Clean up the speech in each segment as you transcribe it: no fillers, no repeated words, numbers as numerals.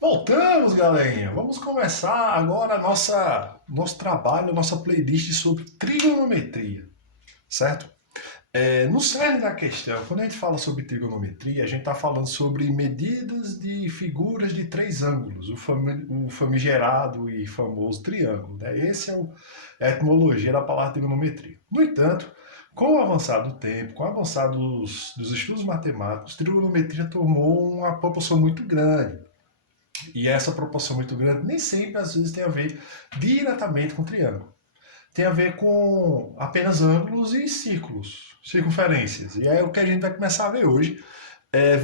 Voltamos, galerinha! Vamos começar agora nosso trabalho, nossa playlist sobre trigonometria, certo? No cerne da questão, quando a gente fala sobre trigonometria, a gente está falando sobre medidas de figuras de três ângulos, o famigerado e famoso triângulo, né? É a etimologia da palavra trigonometria. No entanto, com o avançar do tempo, com o avançar dos estudos matemáticos, trigonometria tomou uma proporção muito grande. E essa proporção muito grande nem sempre, às vezes, tem a ver diretamente com triângulo. Tem a ver com apenas ângulos e círculos, circunferências. E é o que a gente vai começar a ver hoje,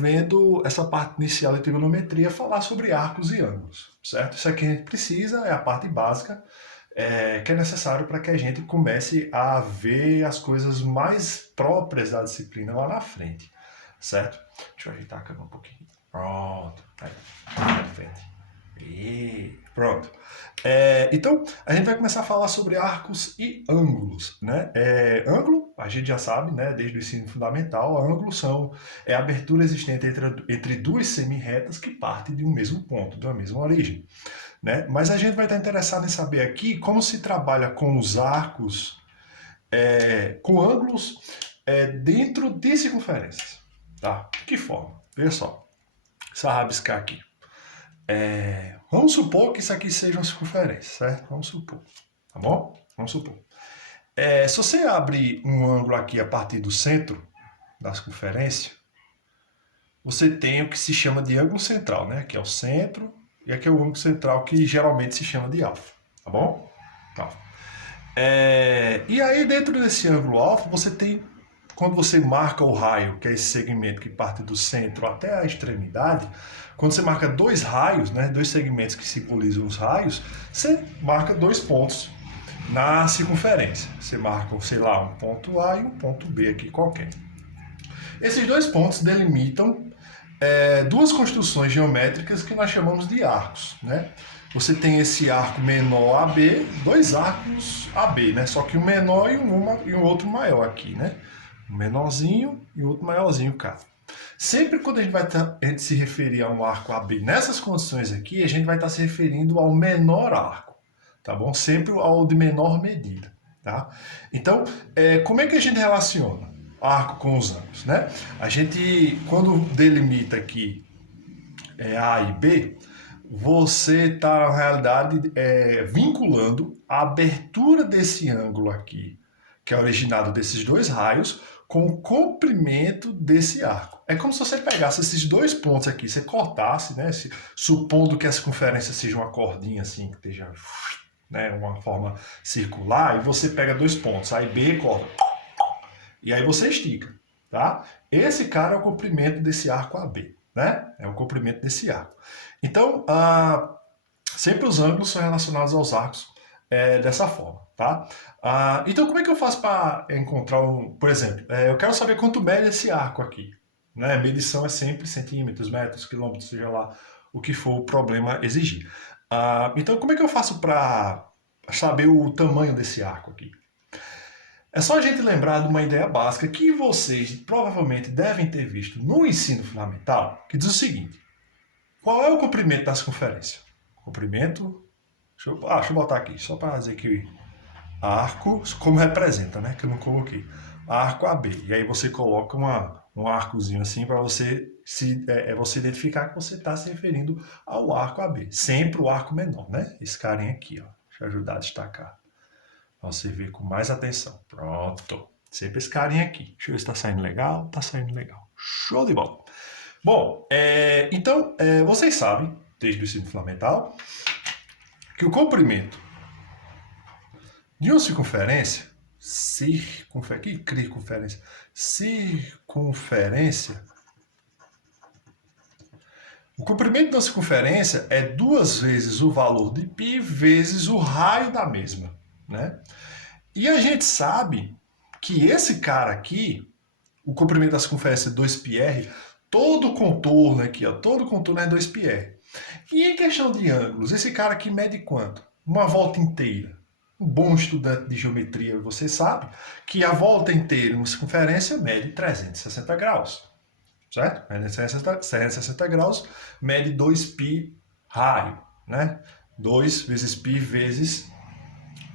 vendo essa parte inicial da trigonometria falar sobre arcos e ângulos, certo? Isso aqui a gente precisa, é a parte básica, que é necessário para que a gente comece a ver as coisas mais próprias da disciplina lá na frente, certo? Deixa eu ajeitar a câmera um pouquinho. Pronto. Aí, perfeito. E pronto. Então, a gente vai começar a falar sobre arcos e ângulos, né? Ângulo, a gente já sabe, né? Desde o ensino fundamental, ângulos é a abertura existente entre duas semi-retas que partem de um mesmo ponto, de uma mesma origem, né? Mas a gente vai estar interessado em saber aqui como se trabalha com os arcos, com ângulos dentro de circunferências, tá? De que forma? Veja só, só rabiscar aqui. Vamos supor que isso aqui seja uma circunferência, certo? Vamos supor, tá bom? Vamos supor. Se você abre um ângulo aqui a partir do centro da circunferência, você tem o que se chama de ângulo central, né? Que é o centro, e aqui é o ângulo central que geralmente se chama de alfa, tá bom? Tá. E aí dentro desse ângulo alfa, você tem, quando você marca o raio, que é esse segmento que parte do centro até a extremidade, quando você marca dois raios, né, dois segmentos que simbolizam os raios, você marca dois pontos na circunferência. Você marca, sei lá, um ponto A e um ponto B aqui qualquer. Esses dois pontos delimitam duas construções geométricas que nós chamamos de arcos, né? Você tem esse arco menor AB, dois arcos AB, né? Só que um menor e um outro maior aqui, né? Um menorzinho e outro maiorzinho cá. Sempre quando a gente se referir a um arco AB nessas condições aqui, a gente vai estar se referindo ao menor arco, tá bom? Sempre ao de menor medida, tá? Então, como é que a gente relaciona arco com os ângulos, né? A gente, quando delimita aqui A e B, você está, na realidade, vinculando a abertura desse ângulo aqui, que é originado desses dois raios, com o comprimento desse arco. É como se você pegasse esses dois pontos aqui, você cortasse, né, supondo que a circunferência seja uma cordinha assim, que esteja, né, uma forma circular, e você pega dois pontos, A e B, corta, e aí você estica, tá? Esse cara é o comprimento desse arco AB, né? É o comprimento desse arco. Então, sempre os ângulos são relacionados aos arcos dessa forma, tá? Então, como é que eu faço para encontrar por exemplo, eu quero saber quanto mede esse arco aqui, né? Medição é sempre centímetros, metros, quilômetros, seja lá o que for o problema exigir. Então, como é que eu faço para saber o tamanho desse arco aqui? É só a gente lembrar de uma ideia básica que vocês provavelmente devem ter visto no ensino fundamental, que diz o seguinte: qual é o comprimento da circunferência? Comprimento. Deixa eu botar aqui, só para dizer que arco, como representa, né? Que eu não coloquei. Arco AB. E aí você coloca um arcozinho assim para você identificar que você está se referindo ao arco AB. Sempre o arco menor, né? Esse carinha aqui, ó. Deixa eu ajudar a destacar. Pra você ver com mais atenção. Pronto. Sempre esse carinha aqui. Deixa eu ver se está saindo legal. Está saindo legal. Show de bola. Bom, então, vocês sabem, desde o ensino fundamental, que o comprimento de uma circunferência, circunferência, o comprimento da circunferência é duas vezes o valor de π vezes o raio da mesma, né? E a gente sabe que esse cara aqui, o comprimento da circunferência é 2πr, todo o contorno aqui, ó, todo o contorno é 2πr. E em questão de ângulos, esse cara aqui mede quanto? Uma volta inteira. Um bom estudante de geometria, você sabe que a volta inteira em uma circunferência mede 360 graus, certo? Mede 360 graus, mede 2π raio, né? 2 vezes π vezes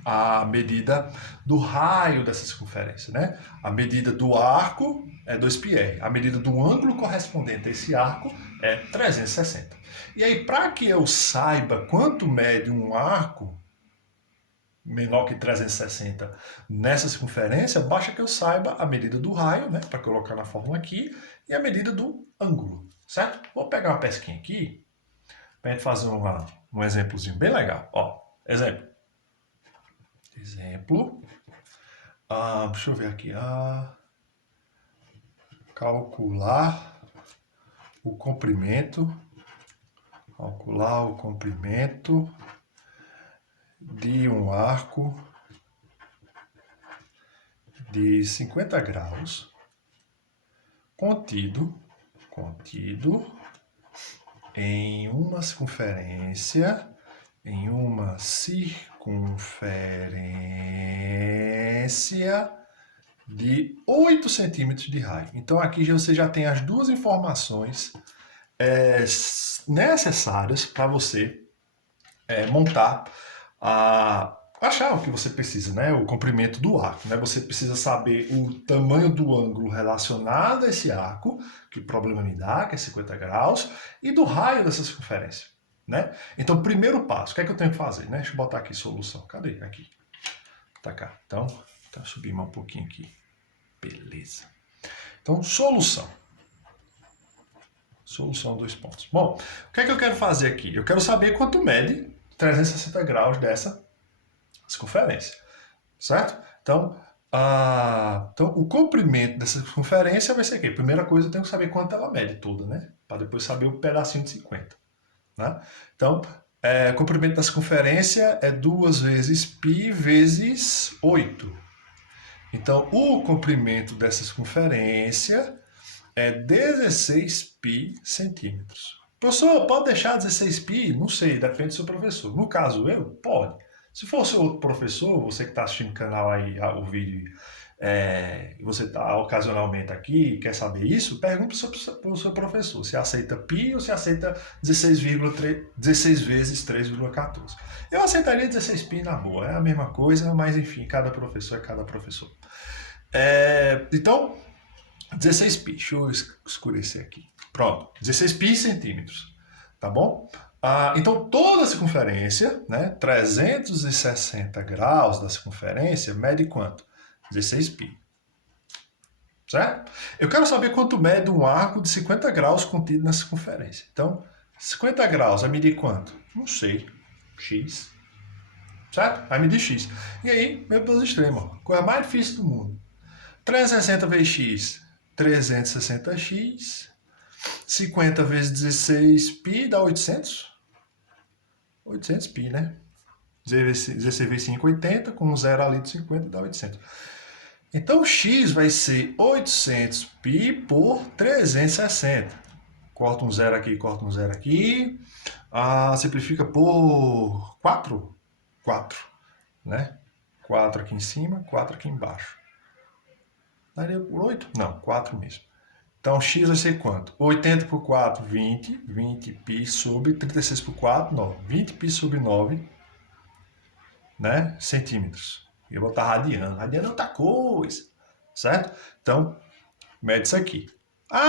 a medida do raio dessa circunferência, né? A medida do arco é 2πr, a medida do ângulo correspondente a esse arco é 360. E aí, para que eu saiba quanto mede um arco menor que 360 nessa circunferência, basta que eu saiba a medida do raio, né, para colocar na fórmula aqui, e a medida do ângulo, certo? Vou pegar uma pesquinha aqui, para a gente fazer um exemplozinho bem legal. Ó, exemplo. Deixa eu ver aqui. Calcular o comprimento. Calcular o comprimento de um arco de 50 graus contido em uma circunferência de 8 centímetros de raio. Então aqui você já tem as duas informações necessárias para você montar achar o que você precisa, né? O comprimento do arco, né? Você precisa saber o tamanho do ângulo relacionado a esse arco, que problema me dá, que é 50 graus, e do raio dessa circunferência, né? Então, primeiro passo, o que é que eu tenho que fazer, né? Deixa eu botar aqui solução. Cadê? Aqui. Tá cá. Então subir mais um pouquinho aqui. Beleza. Então, solução. Solução 2 pontos. Bom, o que é que eu quero fazer aqui? Eu quero saber quanto mede 360 graus dessa circunferência, certo? Então, o comprimento dessa circunferência vai ser o quê? Primeira coisa, eu tenho que saber quanto ela mede toda, né? Para depois saber o pedacinho de 50. Né? Então, o comprimento da circunferência é 2 vezes π vezes 8. Então, o comprimento dessa circunferência é 16π centímetros. Professor, pode deixar 16π? Não sei, depende do seu professor. No caso eu, pode. Se fosse outro professor, você que está assistindo o canal aí, o vídeo, e você está ocasionalmente aqui e quer saber isso, pergunte para o seu professor se aceita π ou se aceita 16 vezes 3,14. Eu aceitaria 16π na boa, é a mesma coisa, mas enfim, cada professor é cada professor. Então, 16π, deixa eu escurecer aqui. Pronto, 16π centímetros, tá bom? Então, toda a circunferência, né, 360 graus da circunferência, mede quanto? 16π. Certo? Eu quero saber quanto mede um arco de 50 graus contido na circunferência. Então, 50 graus vai medir quanto? Não sei. X. Certo? Vai medir X. E aí, meu peso extremo. Coisa mais difícil do mundo. 360 vezes X, 360x. 50 vezes 16π dá 800. 800π, né? 16 vezes 5, 80. Com um zero ali de 50 dá 800. Então, x vai ser 800π por 360. Corta um zero aqui, corta um zero aqui. Simplifica por 4. 4, né? 4 aqui em cima, 4 aqui embaixo. Daria por 8? Não, 4 mesmo. Então, x vai ser quanto? 80 por 4, 20. 20π sobre 36 por 4, 9. 20π sobre 9, né? Centímetros. Eu vou botar radiano. Radiano é outra coisa, certo? Então, mede isso aqui.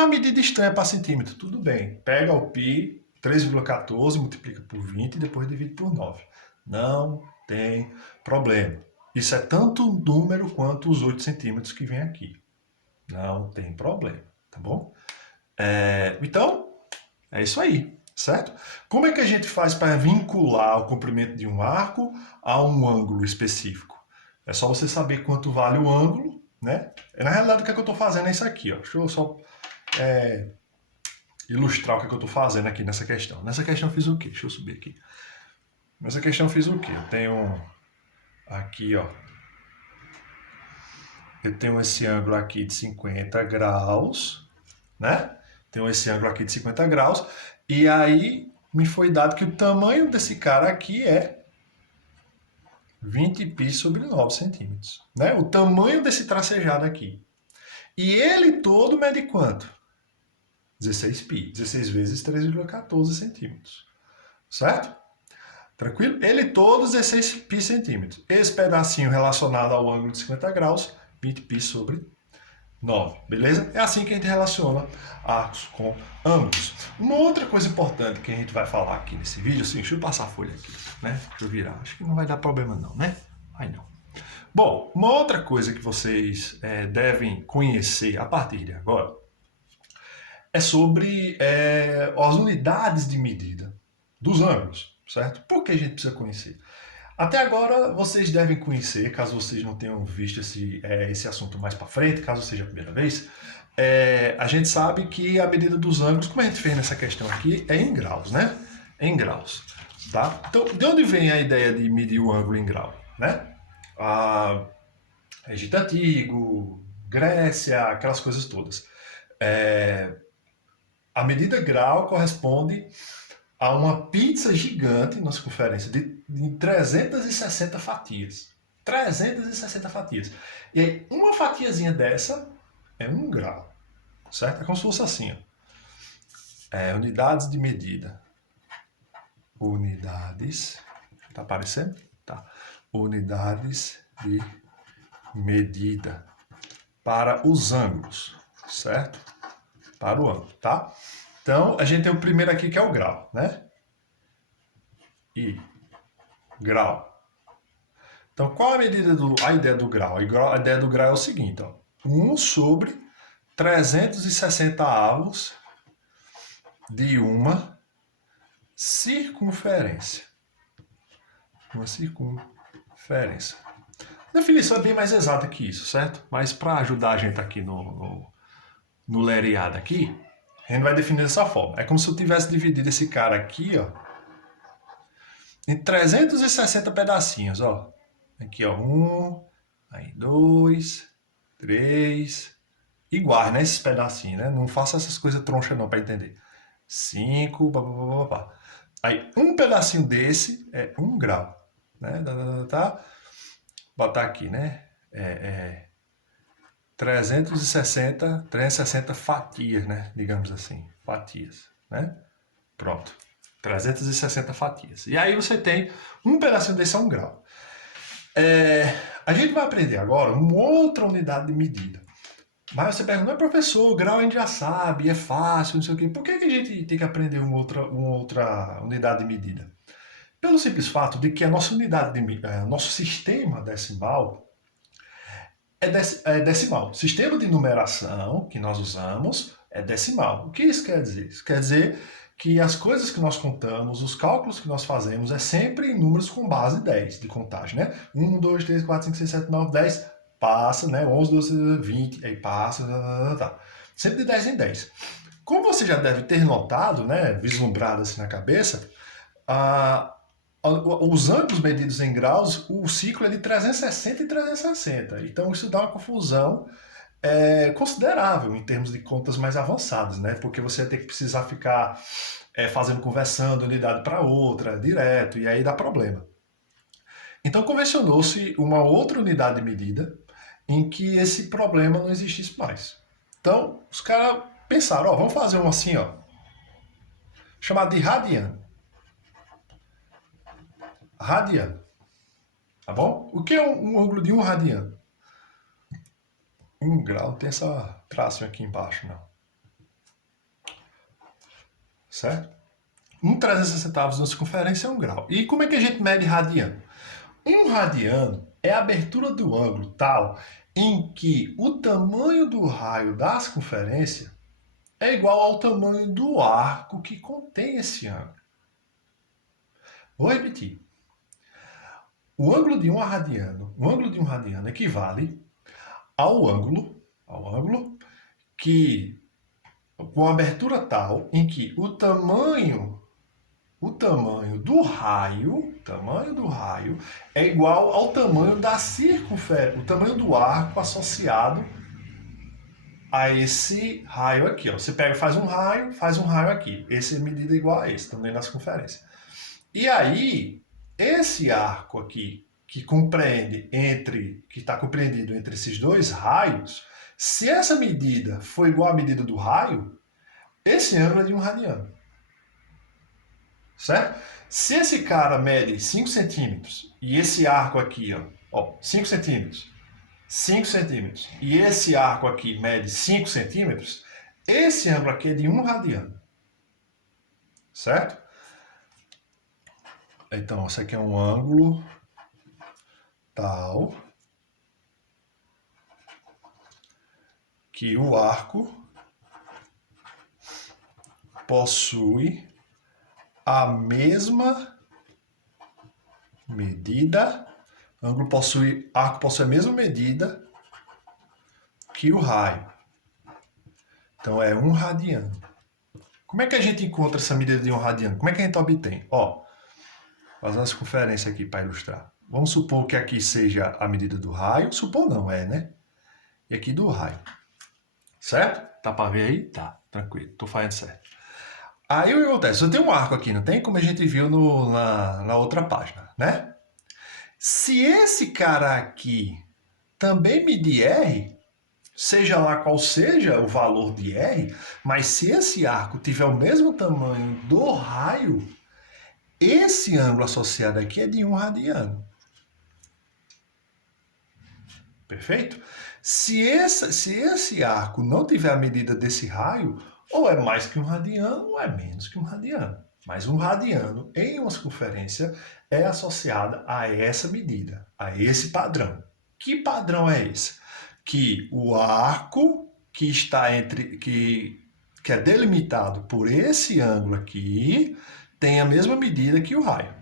Medida estranha para centímetro. Tudo bem. Pega o π, 3,14, multiplica por 20 e depois divide por 9. Não tem problema. Isso é tanto o número quanto os 8 centímetros que vem aqui. Não tem problema, tá bom? Então, é isso aí, certo? Como é que a gente faz para vincular o comprimento de um arco a um ângulo específico? É só você saber quanto vale o ângulo, né? Na realidade, o que é que eu estou fazendo é isso aqui, ó. Deixa eu só ilustrar o que é que eu estou fazendo aqui nessa questão. Nessa questão eu fiz o quê? Deixa eu subir aqui. Nessa questão eu fiz o quê? Eu tenho aqui, ó. Eu tenho esse ângulo aqui de 50 graus, né? Tenho esse ângulo aqui de 50 graus. E aí me foi dado que o tamanho desse cara aqui é 20π sobre 9 centímetros. Né? O tamanho desse tracejado aqui. E ele todo mede quanto? 16π. 16 vezes 3,14 centímetros. certo? Tranquilo? Ele todo 16 π centímetros. Esse pedacinho relacionado ao ângulo de 50 graus, 20 π sobre 9, beleza? É assim que a gente relaciona arcos com ângulos. Uma outra coisa importante que a gente vai falar aqui nesse vídeo, assim, deixa eu passar a folha aqui, né? Deixa eu virar, acho que não vai dar problema não, né? Vai não. Bom, uma outra coisa que vocês devem conhecer a partir de agora é sobre as unidades de medida dos ângulos, certo? Por que a gente precisa conhecer? Até agora vocês devem conhecer, caso vocês não tenham visto esse assunto mais para frente, caso seja a primeira vez, a gente sabe que a medida dos ângulos, como a gente fez nessa questão aqui, é em graus, né? É em graus, tá? Então, de onde vem a ideia de medir o ângulo em grau, né? Egito Antigo, Grécia, aquelas coisas todas. A medida grau corresponde a uma pizza gigante na circunferência de 360 fatias. 360 fatias. E aí, uma fatiazinha dessa é 1 grau. Certo? É como se fosse assim. Ó. Unidades de medida. Unidades. Tá aparecendo? Tá. Unidades de medida para os ângulos. Certo? Para o ângulo, tá? Então, a gente tem o primeiro aqui que é o grau, né? I. Grau. Então, qual a medida a ideia do grau? A ideia do grau é o seguinte, ó, 1 sobre 360 avos de uma circunferência. Uma circunferência. A definição é bem mais exata que isso, certo? Mas para ajudar a gente aqui no lereado aqui, a gente vai definir dessa forma. É como se eu tivesse dividido esse cara aqui, ó, em 360 pedacinhos, ó. Aqui, ó, 1, aí 2, 3, iguais, né, esses pedacinhos, né? Não faça essas coisas tronchas não para entender. 5, pá. Aí, um pedacinho desse é 1 grau, né? Tá? Botar aqui, né? 360 fatias, né? Digamos assim, fatias, né? Pronto. 360 fatias. E aí você tem um pedacinho desse a 1 grau. A gente vai aprender agora uma outra unidade de medida. Mas você pergunta, professor, o grau a gente já sabe, é fácil, não sei o quê. Por que a gente tem que aprender uma outra unidade de medida? Pelo simples fato de que a nossa unidade de nosso sistema decimal é decimal. O sistema de numeração que nós usamos é decimal. O que isso quer dizer? Isso quer dizer que as coisas que nós contamos, os cálculos que nós fazemos, é sempre em números com base 10 de contagem, né? 1, 2, 3, 4, 5, 6, 7, 9, 10, passa, né? 11, 12, 20, aí passa, tá. Sempre de 10 em 10. Como você já deve ter notado, né, vislumbrado assim na cabeça, os ângulos medidos em graus, o ciclo é de 360 e 360. Então isso dá uma confusão considerável em termos de contas mais avançadas, né? Porque você vai ter que precisar ficar fazendo conversando unidade para outra, direto, e aí dá problema. Então convencionou-se uma outra unidade de medida em que esse problema não existisse mais. Então os caras pensaram, ó, vamos fazer um assim, ó, chamado de radiano. Radiano. Tá bom? O que é um ângulo de 1 radiano? 1 grau, tem essa traço aqui embaixo, não. Certo? 360 avos da circunferência é 1 grau. E como é que a gente mede radiano? 1 radiano é a abertura do ângulo tal em que o tamanho do raio da circunferência é igual ao tamanho do arco que contém esse ângulo. Vou repetir. O ângulo de 1 radiano equivale ao ângulo que com abertura tal em que o tamanho do raio é igual ao tamanho da circunferência, o tamanho do arco associado a esse raio aqui. Ó. Você pega, faz um raio aqui. Esse é medida igual a esse, também na circunferência. E aí, esse arco aqui, que está compreendido entre esses dois raios, se essa medida for igual à medida do raio, esse ângulo é de 1 radiano. Certo? Se esse cara mede 5 centímetros e esse arco aqui, ó 5 centímetros, 5 centímetros, e esse arco aqui mede 5 centímetros, esse ângulo aqui é de 1 radiano. Certo? Então, esse aqui é um ângulo tal que o arco possui a mesma medida, arco possui a mesma medida que o raio. Então é 1 radiano. Como é que a gente encontra essa medida de 1 radiano? Como é que a gente obtém? Ó, fazer uma circunferência aqui para ilustrar. Vamos supor que aqui seja a medida do raio. Supor não, né? E aqui do raio. Certo? Tá para ver aí? Tá, tranquilo, tô fazendo certo. Aí o que acontece? Eu tenho um arco aqui, não tem? Como a gente viu na outra página, né? Se esse cara aqui também medir R, seja lá qual seja o valor de R, mas se esse arco tiver o mesmo tamanho do raio, esse ângulo associado aqui é de 1 radiano. Perfeito? Se esse arco não tiver a medida desse raio, ou é mais que 1 radiano ou é menos que 1 radiano. Mas 1 radiano em uma circunferência é associada a essa medida, a esse padrão. Que padrão é esse? Que o arco que está que é delimitado por esse ângulo aqui tem a mesma medida que o raio.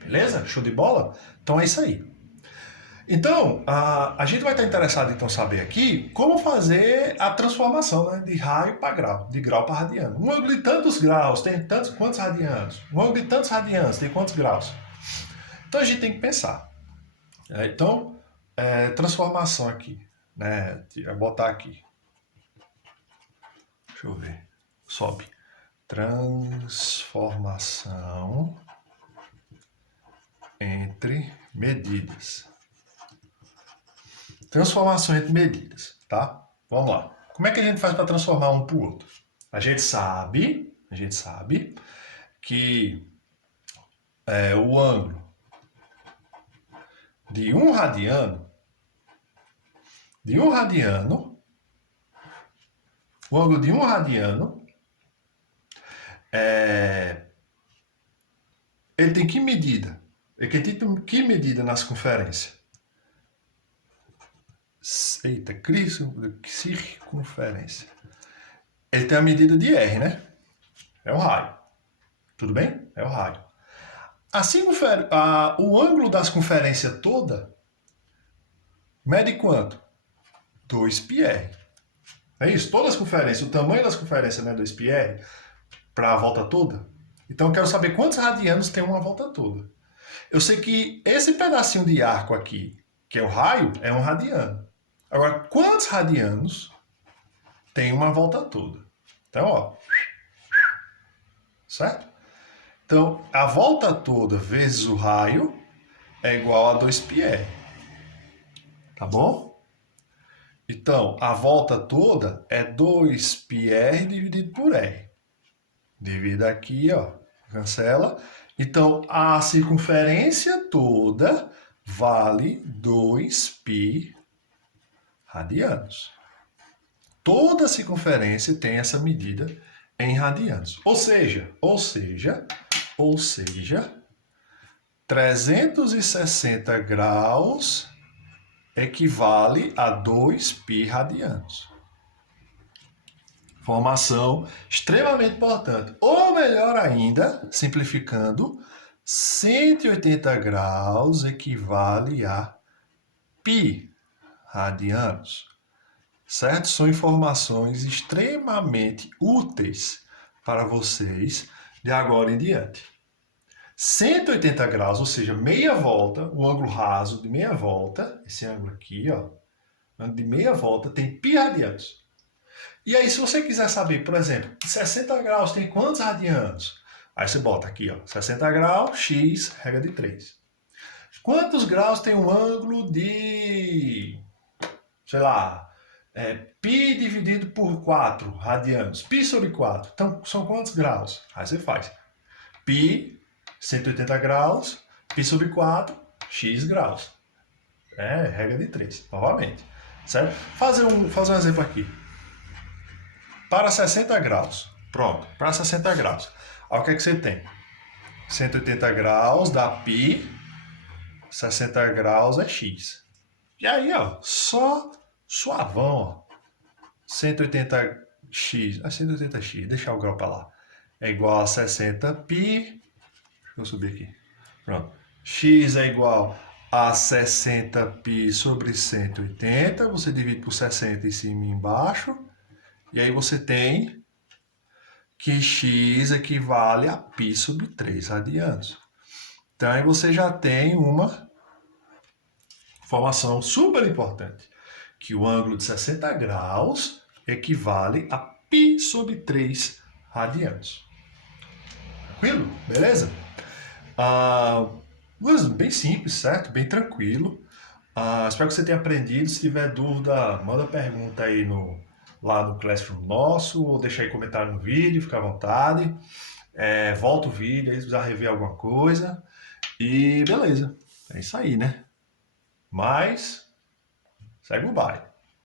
Beleza? Show de bola? Então é isso aí. Então, a gente vai estar interessado então saber aqui como fazer a transformação, né, de raio para grau, de grau para radiano. Um ângulo de tantos graus tem quantos radianos? Um ângulo de tantos radianos tem quantos graus? Então a gente tem que pensar. Então, transformação aqui, né? Vou botar aqui. Deixa eu ver. Sobe. Transformação entre medidas. Transformação entre medidas, tá? Vamos lá. Como é que a gente faz para transformar um para o outro? A gente sabe que o ângulo de um radiano, o ângulo de um radiano, ele tem que medida? Ele tem que medida na circunferência? Eita, circunferência. Ele tem a medida de R, né? É o raio. Tudo bem? É o raio. O ângulo da circunferência toda mede quanto? 2πr. É isso? Toda a circunferência, o tamanho da circunferência não é 2πr para a volta toda? Então eu quero saber quantos radianos tem uma volta toda. Eu sei que esse pedacinho de arco aqui, que é o raio, é 1 radiano. Agora, quantos radianos tem uma volta toda? Então, ó. Certo? Então, a volta toda vezes o raio é igual a 2πr. Tá bom? Então, a volta toda é 2πr dividido por r. Divide aqui, ó. Cancela. Então, a circunferência toda vale 2π radianos. Toda circunferência tem essa medida em radianos. Ou seja, 360 graus equivale a 2π radianos. Informação extremamente importante. Ou melhor ainda, simplificando, 180 graus equivale a π radianos. Certo? São informações extremamente úteis para vocês de agora em diante. 180 graus, ou seja, meia volta, o ângulo raso de meia volta, esse ângulo aqui, ó, ângulo de meia volta tem π radianos. E aí, se você quiser saber, por exemplo, 60 graus tem quantos radianos? Aí você bota aqui, ó, 60 graus, x, regra de 3. Quantos graus tem um ângulo de, sei lá, π dividido por 4 radianos. Π sobre 4. Então, são quantos graus? Aí você faz. Π, 180 graus, π sobre 4, x graus. Regra de 3, novamente. Certo? Fazer um exemplo aqui. Para 60 graus. Pronto, para 60 graus. Aí o que é que você tem? 180 graus dá π, 60 graus é x. E aí, ó, só suavão, ó. 180x, 180x, deixar o grau para lá. É igual a 60π. Deixa eu subir aqui. Pronto. X é igual a 60π sobre 180. Você divide por 60 em cima e embaixo. E aí você tem que x equivale a π sobre 3 radianos. Então aí você já tem uma informação super importante, que o ângulo de 60 graus equivale a π sobre 3 radianos. Tranquilo? Beleza? Bem simples, certo? Bem tranquilo. Espero que você tenha aprendido. Se tiver dúvida, manda pergunta aí lá no Classroom nosso, ou deixa aí comentário no vídeo, fica à vontade. Volta o vídeo aí se precisar rever alguma coisa. E beleza. É isso aí, né? Mas segue o baile.